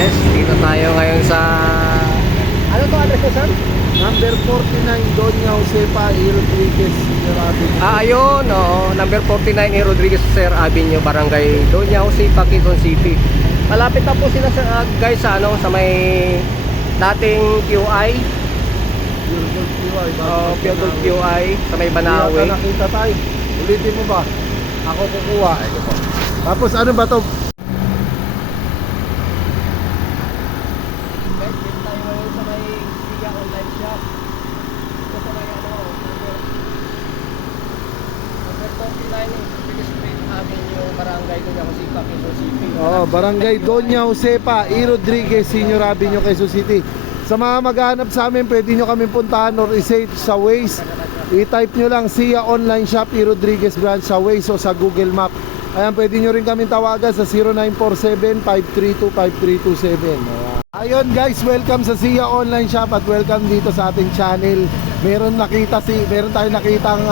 Yes, dito tayo ngayon sa... Ano to address ko, sir? Number 49, Doña Josefa E. Rodriguez, Senior Avenue. Ayun, oo. Number 49 E. Rodriguez Sir Avenue, Barangay Doña Josefa, Quezon City. Malapit na po sila sa, guys sa ano, sa may dating QI. Pure Gold QI. Pure Gold QI sa may Hindi Banawe. yata nakita tayo. Ulitin mo ba? Ako kukuha. Tapos ano ba to? Guys, dito tayo ngayon sa may Sia Online Shop. Ito sa may ano, number 49 Rodriguez Street Avenue, Barangay Doña Josefa, Quezon City. Oh, Barangay Doña Josefa E. Rodriguez, Senior Avenue, Quezon City. Sa mga maghahanap sa amin, pwede nyo kami puntahan or i-search sa Waze. I-type nyo lang Sia Online Shop E. Rodriguez Branch sa Waze o sa Google Map. Ayan, pwede nyo rin kami tawagan sa 0947-532-5327. Ayun guys, welcome sa Sia Online Shop at welcome dito sa ating channel. Meron tayong nakitang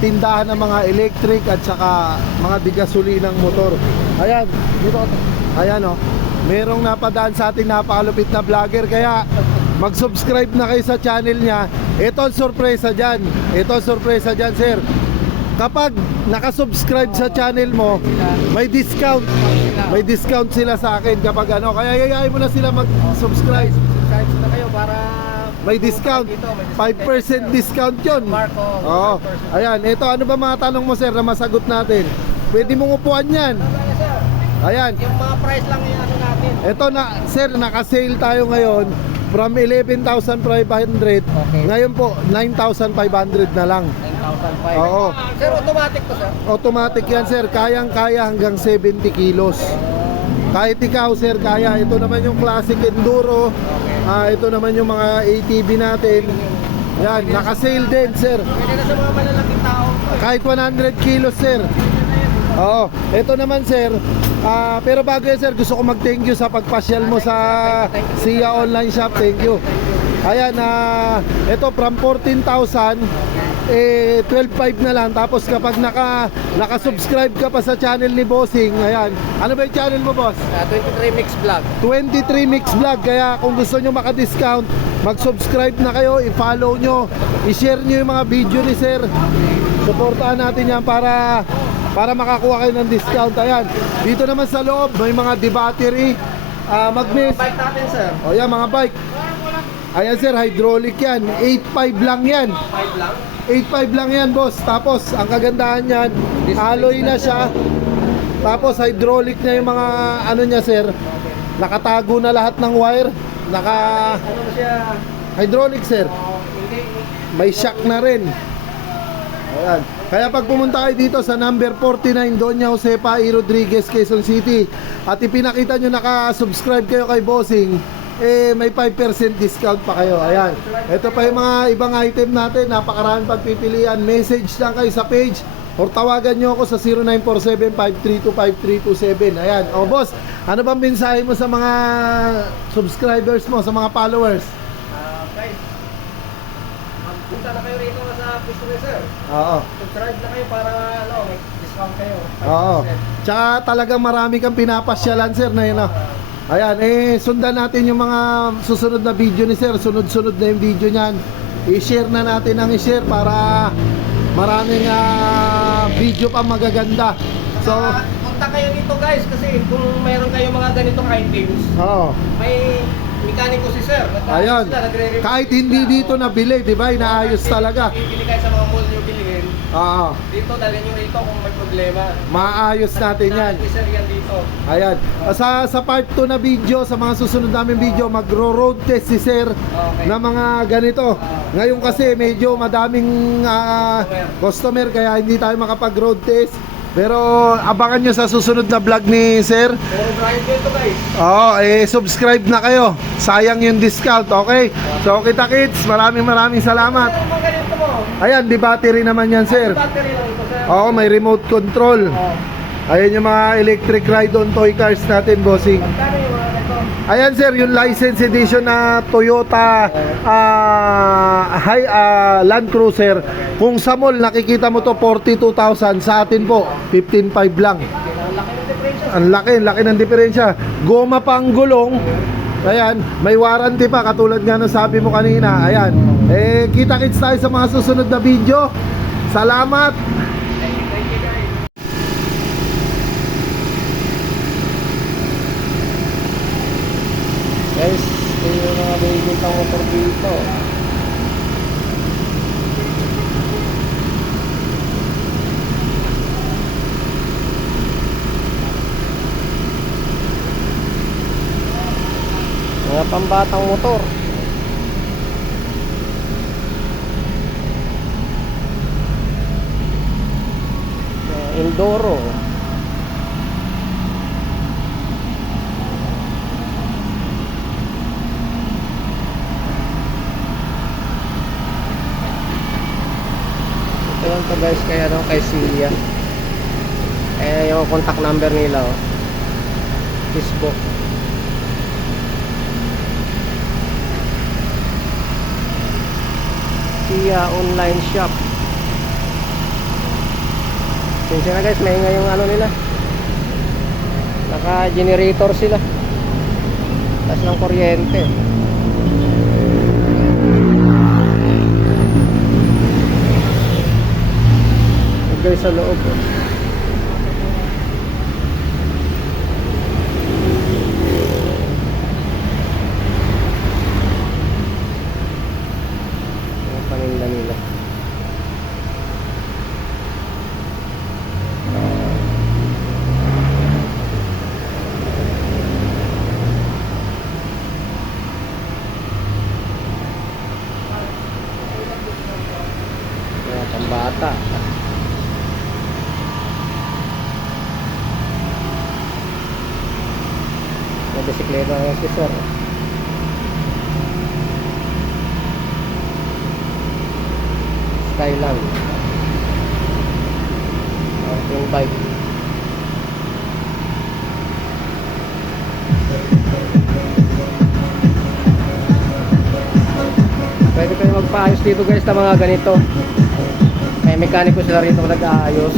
tindahan ng mga electric at saka mga digasulinang motor. Ayan, dito. Ayan oh. Merong napadaan sa ating napakalupit na vlogger, kaya mag-subscribe na kayo sa channel niya. Ito ang sorpresa dyan. Ito ang sorpresa dyan, sir. Kapag nakasubscribe sa channel mo, may discount. May discount sila sa akin kapag ano. Kaya yayain mo na sila mag-subscribe. Subscribe na kayo para May discount. 5% discount yun. Marco. Oo. Ayan, ito ano ba mga tanong mo, sir, na masagot natin? Pwede mong upuan yan. Ayan. Yung mga price lang yung ano natin. Ito na, sir, naka-sale tayo ngayon from 11,500. Okay. Ngayon po, 9,500 na lang. 9,500. Oo. Sir, automatic to, sir. Automatic yan, sir. Kayang-kaya hanggang 70 kilos. Kahit ikaw, sir, kaya. Ito naman yung classic enduro. Ito naman yung mga ATV natin. Yan, naka-sale din, sir. Pwede na sa mga malalaking tao. Kahit 100 kilos, sir. Oo. Ito naman, sir. Pero bago yan, sir, gusto ko mag-thank you sa pagpasyal mo sa Sia Online Shop. Thank you. Ayan, ito from 14,000 12,500 na lang. Tapos kapag naka-subscribe ka pa sa channel ni Bossing, ayan. Ano ba yung channel mo, boss? 23 Mix Vlog. 23 Mix Vlog. Kaya kung gusto nyo maka-discount, mag-subscribe na kayo, i-follow nyo, i-share nyo yung mga video ni sir. Suportahan natin yan para makakuha kayo ng discount. Ayan, dito naman sa loob may mga di-battery, magnes. Bike natin, sir. O yan, mga bike. Ayan, sir, hydraulic yan. 8.5 lang yan. 5 lang. 8.5 lang yan, boss. Tapos ang kagandahan yan, alloy na siya. Tapos hydraulic na yung mga ano niya, sir. Nakatago na lahat ng wire. Ano ba siya? Hydraulic, sir. Hindi. May shock na rin. Ayan. Kaya pag pumunta kayo dito sa number 49 Doña Josefa E. Rodriguez, Quezon City, at ipinakita nyo naka-subscribe kayo kay Bossing, may 5% discount pa kayo. Ayan. Ito pa yung mga ibang item natin. Napakaraming pagpipilian. Message lang kayo sa page or tawagan nyo ako sa 0947-532-5327. Ayan. O boss, ano bang mensahe mo sa mga subscribers mo, sa mga followers? Guys, magpunta na kayo rito sa pwesto ni sir. Oo. Subscribe na kayo para ano, may discount kayo. 5%. Oo. Tsaka talagang marami kang pinapasyalan, sir, na yun. Ayan, sundan natin yung mga susunod na video ni sir. Sunod-sunod na yung video niyan. I-share na natin ang i-share para maraming video pa magaganda. So, punta kayo dito, guys, kasi kung mayroon kayong mga ganitong items, oo. may mekaniko si sir. Ayun. Kahit hindi dito nabili, di ba? Inaayos talaga. Bibili kayo sa mga mall nyo bilhin. Oo. Dito, dalhin nyo rito kung may problema. Maayos natin yan. Si sir yan dito. Ayan. Sa part 2 na video, sa mga susunod namin video, magro-road test si sir na mga ganito. Ngayon kasi medyo madaming customer kaya hindi tayo makapag-road test. Pero abangan nyo sa susunod na vlog ni sir. Puro Brian dito, guys. Oo, subscribe na kayo. Sayang yung discount, okay? So kita kids, maraming salamat. Sir, mga ganito mo. Ayan, di battery naman yan, sir. Battery lang ito, sir. Oo, may remote control. Ayan yung mga electric ride-on toy cars natin, bossing. Magkano yung mga ganito? Ayan, sir, yung license edition na Toyota Land Cruiser. Kung sa mall nakikita mo to 42,000, sa atin po 15,500 lang. Ang laki ng difference Ang laki ng diferensya. Goma pa ang gulong. Ayan, may warranty pa katulad nga ng sabi mo kanina. Ayan. Kita-kits tayo sa mga susunod na video. Salamat. Guys, ito yung mga binibintang motor dito. Mga pambatang motor. Enduro. Ito lang to guys, kay Celia. Yung contact number nila, oh. Facebook. Sia online shop. Sinsya na guys, may yung ano nila. Naka-generator sila. Tas ng kuryente. Ito guys sa loob. Oh. Paninda nila. Mga pambata. May bisikleta ng si sir. Skyline mountain bike. Pwede kayo magpaayos dito guys na mga ganito. May mekaniko sila rito nag-aayos.